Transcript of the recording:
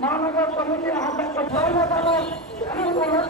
মহানগর কমিটির আহ্বায়ক ধন্যবাদ